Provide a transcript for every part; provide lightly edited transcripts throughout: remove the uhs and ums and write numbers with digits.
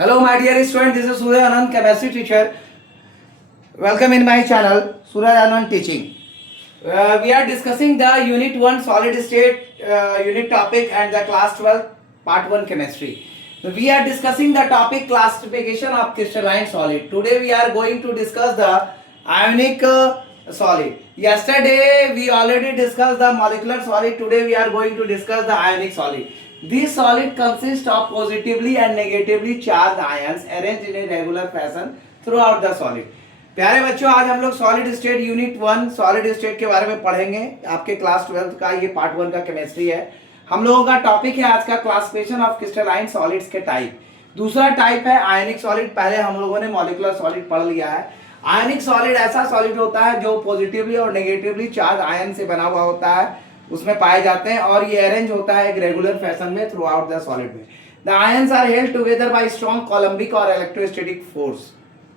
Hello, my dear student. This is Surya Anand, chemistry teacher. Welcome in my channel, Surya Anand Teaching. We are discussing the Unit 1 Solid State unit topic and the Class 12 Part 1 Chemistry. We are discussing the topic classification of crystalline solid. Today we are going to discuss the ionic solid. Yesterday we already discussed the molecular solid. Today we are going to discuss the ionic solid. This solid consists of positively and negatively charged ions arranged in a regular fashion throughout the solid. प्यारे बच्चों, आज हम लोग solid state unit 1 solid state के बारे में पढ़ेंगे। आपके क्लास 12 का ये पार्ट 1 का केमिस्ट्री है। हम लोगों का टॉपिक है आज का क्लासिफिकेशन ऑफ क्रिस्टलाइन सॉलिड्स के टाइप। दूसरा टाइप है आयनिक सॉलिड। पहले हम लोगों ने मॉलिक्यूलर सॉलिड पढ़ लिया है। आयनिक सॉलिड ऐसा सॉलिड होता है जो पॉजिटिवली और नेगेटिवली चार्ज आयन से बना हुआ होता है, उसमें पाए जाते हैं और ये अरेंज होता है एक रेगुलर फैशन में थ्रू आउट द सॉलिड में। The ions are held together by strong coulombic और इलेक्ट्रोस्टैटिक फोर्स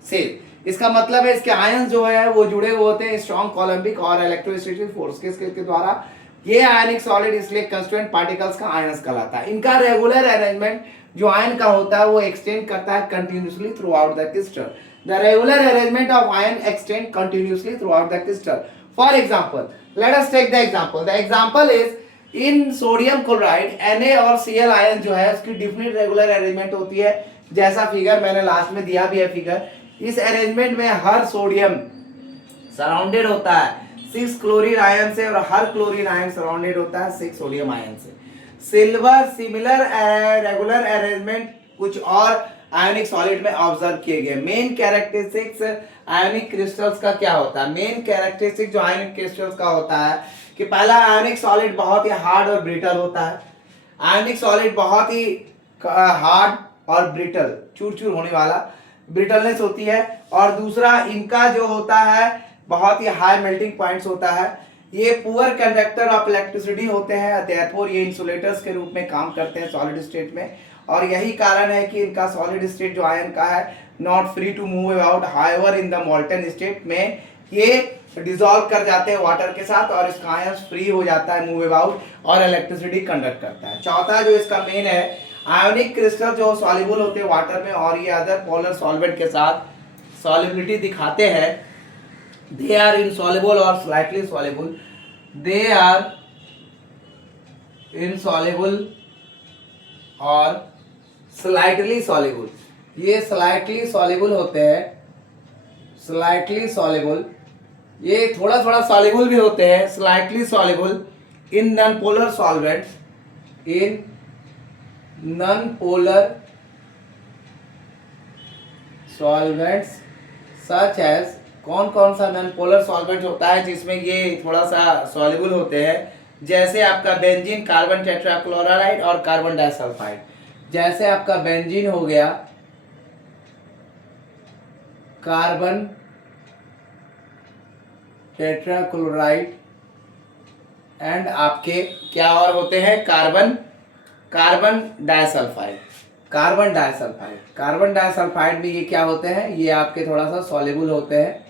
से। इसका मतलब है इसके आयंस जो है वो जुड़े हुए होते हैं स्ट्रॉन्ग कोलम्बिक और इलेक्ट्रोस्टैटिक फोर्स के द्वारा। ये आयनिक सॉलिड इसलिए कंस्टिट्यूएंट पार्टिकल्स का आयंस कहलाता है। इनका रेगुलर अरेंजमेंट जो आयन का होता है वो एक्सटेंड करता है continuously throughout the crystal. The regular arrangement of ion extend continuously throughout the crystal. For example, let us take the example. The example is in sodium chloride Na और Cl ion जो है उसकी definite regular arrangement होती है, जैसा figure मैंने last में दिया भी है फिगर। इस अरेंजमेंट में हर सोडियम सराउंडेड होता है 6 क्लोरीन आयन से और हर क्लोरीन आयन सराउंडेड होता है 6 सोडियम आयन से। सिमिलर रेगुलर अरेंजमेंट कुछ और आयनिक सॉलिड में ऑब्जर्व किए गए। मेन कैरेक्टरिस्टिक्स आयनिक क्रिस्टल्स का क्या होता है? मेन कैरेक्टरिस्टिक जो आयनिक क्रिस्टल्स का होता है कि पहला आयनिक सॉलिड बहुत ही हार्ड और ब्रिटल होता है। आयनिक सॉलिड बहुत ही हार्ड और ब्रिटल, चूर चूर होने वाला ब्रिटलनेस होती है। और दूसरा इनका जो होता है बहुत ही हाई मेल्टिंग पॉइंट्स होता है। ये पुअर कंडक्टर ऑफ इलेक्ट्रिसिटी होते हैं, देयरफॉर ये इंसुलेटर्स के रूप में काम करते हैं सॉलिड स्टेट में। और यही कारण है कि इनका सॉलिड स्टेट जो आयन का है not free to move about. However in the molten state में ये डिसॉल्व कर जाते हैं वाटर के साथ और इसका आयन फ्री हो जाता है मूव अबाउट और इलेक्ट्रिसिटी कंडक्ट करता है। चौथा जो इसका मेन है, आयोनिक क्रिस्टल जो सॉल्युबल होते हैं वाटर में और ये अदर पोलर सॉल्वेंट के साथ सॉल्युबिलिटी दिखाते हैं। दे आर इनसॉल्युबल और slightly soluble. They are insoluble और स्लाइटली सॉल्युबल। ये स्लाइटली सॉल्युबल होते हैं, स्लाइटली सॉल्युबल। ये थोड़ा थोड़ा सॉल्युबल भी होते हैं, slightly soluble in non polar solvents, in non polar solvents such as. कौन कौन सा नॉन पोलर सॉल्वेंट होता है जिसमें ये थोड़ा सा सॉल्युबल होते हैं? जैसे आपका बेंजीन, कार्बन टेट्राक्लोराइड और कार्बन डाइसल्फाइड। जैसे आपका बेंजीन हो गया, कार्बन टेट्राक्लोराइड एंड आपके क्या और होते हैं? Carbon disulphide. कार्बन डाइसल्फाइड में ये क्या होते हैं? ये आपके थोड़ा सा सॉल्युबल होते हैं,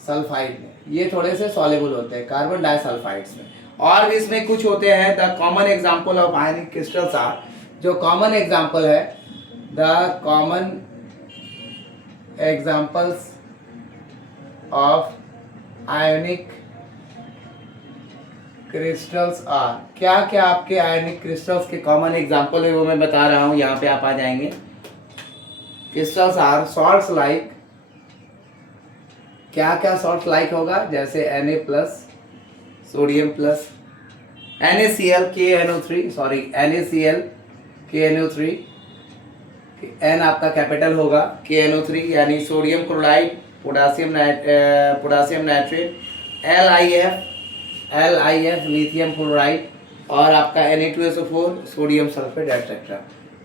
सल्फाइड में ये थोड़े से सॉल्युबल होते हैं कार्बन डाइसल्फाइड्स में। और भी इसमें कुछ होते हैं। The common example of ionic crystals are, जो कॉमन एग्जांपल है, the common examples of ionic crystals are. क्या क्या आपके आयनिक क्रिस्टल्स के कॉमन एग्जांपल है वो मैं बता रहा हूं। यहाँ पे आप आ जाएंगे। Crystals are salts like. क्या क्या सॉल्ट लाइक होगा? जैसे Na plus, sodium plus, NaCl KNO3, sorry NaCl KNO3, N आपका कैपिटल होगा, KNO3 यानी sodium chloride, potassium nitrate, LiF lithium fluoride और आपका Na2SO4 सोडियम सल्फेट एटसेट्रा।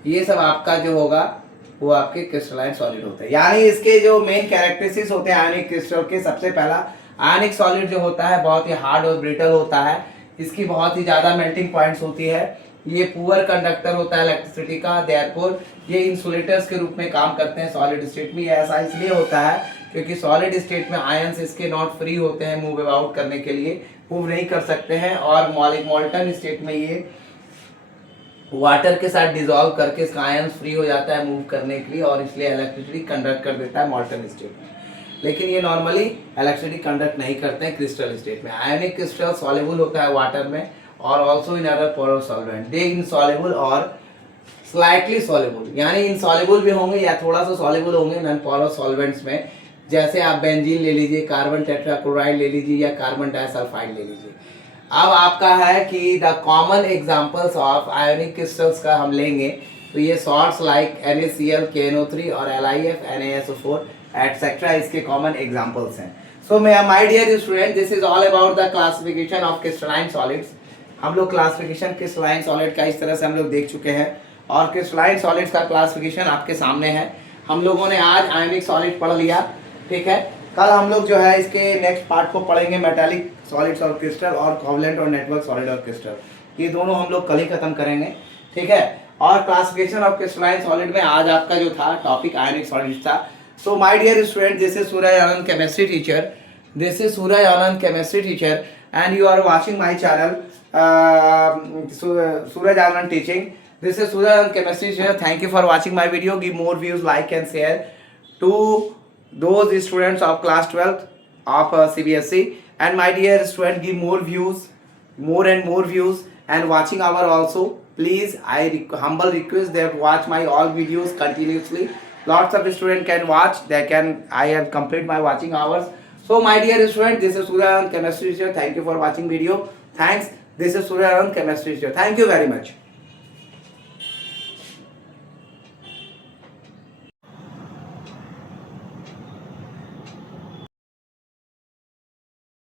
ये सब आपका जो होगा वो आपके क्रिस्टलाइन सॉलिड होते हैं। यानी इसके जो मेन कैरेक्टरिस्टिक्स होते हैं आयनिक क्रिस्टल के, सबसे पहला आयनिक सॉलिड जो होता है बहुत ही हार्ड और ब्रिटल होता है। इसकी बहुत ही ज़्यादा मेल्टिंग पॉइंट्स होती है। ये पुअर कंडक्टर होता है इलेक्ट्रिसिटी का, देयरफॉर ये इंसुलेटर्स के रूप में काम करते हैं सॉलिड स्टेट में। ये ऐसा इसलिए होता है क्योंकि सॉलिड स्टेट में आयंस इसके नॉट फ्री होते हैं मूव अबाउट करने के लिए, मूव नहीं कर सकते हैं, और मॉल्टन स्टेट में ये वाटर के साथ डिजोल्व करके इसका आयंस फ्री हो जाता है मूव करने के लिए, और इसलिए इलेक्ट्रिसिटी कंडक्ट कर देता है मॉल्टन स्टेट में। लेकिन ये नॉर्मली इलेक्ट्रिसिटी कंडक्ट नहीं करते हैं क्रिस्टल स्टेट में। आयोनिक क्रिस्टल सॉल्युबल होता है वाटर में, और also in other porous solvent. They insoluble और स्लाइटली सॉल्युबल, यानी इनसॉल्युबल भी होंगे या थोड़ा सा सॉल्युबल होंगे नॉन पोरस सॉल्वेंट्स में। जैसे आप बेंजीन ले लीजिए, कार्बन टेट्राक्लोराइड ले लीजिए, या कार्बन डाइसल्फाइड ले लीजिए। अब आपका है कि the common examples of ionic crystals का हम लेंगे, तो ये सॉल्ट्स लाइक NaCl, KNO3 और LiF, NaSO4 एटसेट्रा इसके कॉमन एग्जांपल्स हैं। So my dear student, this is all about the classification of crystalline solids. हम लोग क्लासिफिकेशन क्रिस्टलाइन सॉलिड का इस तरह से हम लोग देख चुके हैं, और क्रिस्टलाइन सॉलिड्स का क्लासिफिकेशन आपके सामने है। हम लोगों ने आज आयोनिक सॉलिड पढ़ लिया, ठीक है। कल हम लोग जो है इसके नेक्स्ट पार्ट को पढ़ेंगे, मेटालिक सॉलिड्स और क्रिस्टल, और कोवलेंट और नेटवर्क सॉलिड और क्रिस्टल। ये दोनों हम लोग कल ही खत्म करेंगे, ठीक है। और क्लासिफिकेशन ऑफ क्रिस्टलाइन सॉलिड में आज आपका जो था टॉपिक आयोनिक सॉलिड्स था। So my dear student, this is Suraj Anand chemistry teacher, this is Suraj Anand chemistry teacher, and you are watching my channel, Suraj Anand Teaching. This is Suraj Anand Chemistry Teacher. Thank you for watching my video. Give more views, like and share to those students of class 12th of CBSE. And my dear student, give more views, more and more views, and watching hour also. Please, I humble request that watch my all videos continuously. Lots of students can watch. I have complete my watching hours. So my dear student, this is Suraj Anand Chemistry Teacher. Thank you for watching video. Thanks. This is Suraj Anand Chemistry Teacher. Thank you very much.